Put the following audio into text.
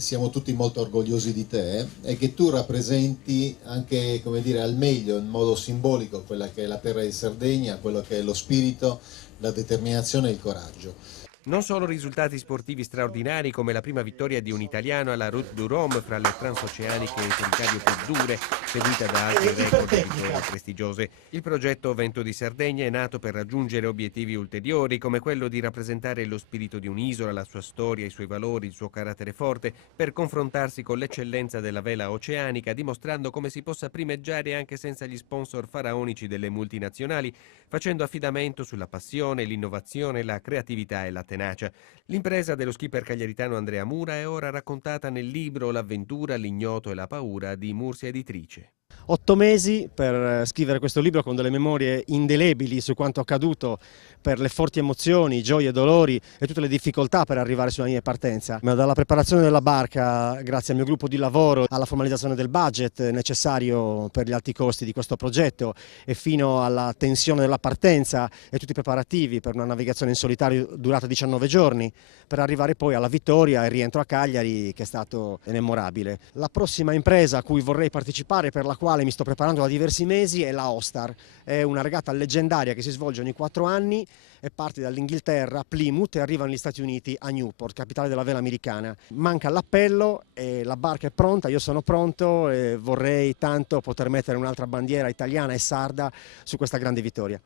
Siamo tutti molto orgogliosi di te e che tu rappresenti anche, come dire, al meglio, in modo simbolico, quella che è la terra di Sardegna, quello che è lo spirito, la determinazione e il coraggio. Non solo risultati sportivi straordinari come la prima vittoria di un italiano alla Route du Rhum fra le transoceaniche in solitario più dure, seguita da altri record e vittorie prestigiose. Il progetto Vento di Sardegna è nato per raggiungere obiettivi ulteriori come quello di rappresentare lo spirito di un'isola, la sua storia, i suoi valori, il suo carattere forte, per confrontarsi con l'eccellenza della vela oceanica, dimostrando come si possa primeggiare anche senza gli sponsor faraonici delle multinazionali, facendo affidamento sulla passione, l'innovazione, la creatività e la tenacia. L'impresa dello skipper cagliaritano Andrea Mura è ora raccontata nel libro L'avventura, l'ignoto e la paura di Mursia Editrice. 8 mesi per scrivere questo libro con delle memorie indelebili su quanto accaduto, per le forti emozioni, gioie, dolori e tutte le difficoltà per arrivare sulla linea di partenza. Ma dalla preparazione della barca, grazie al mio gruppo di lavoro, alla formalizzazione del budget necessario per gli alti costi di questo progetto e fino alla tensione della partenza e tutti i preparativi per una navigazione in solitario durata 19 giorni, per arrivare poi alla vittoria e il rientro a Cagliari, che è stato memorabile. La prossima impresa a cui vorrei partecipare, per la quale mi sto preparando da diversi mesi, è la All-Star. È una regata leggendaria che si svolge ogni 4 anni e parte dall'Inghilterra, Plymouth, e arriva negli Stati Uniti a Newport, capitale della vela americana. Manca l'appello e la barca è pronta, io sono pronto e vorrei tanto poter mettere un'altra bandiera italiana e sarda su questa grande vittoria.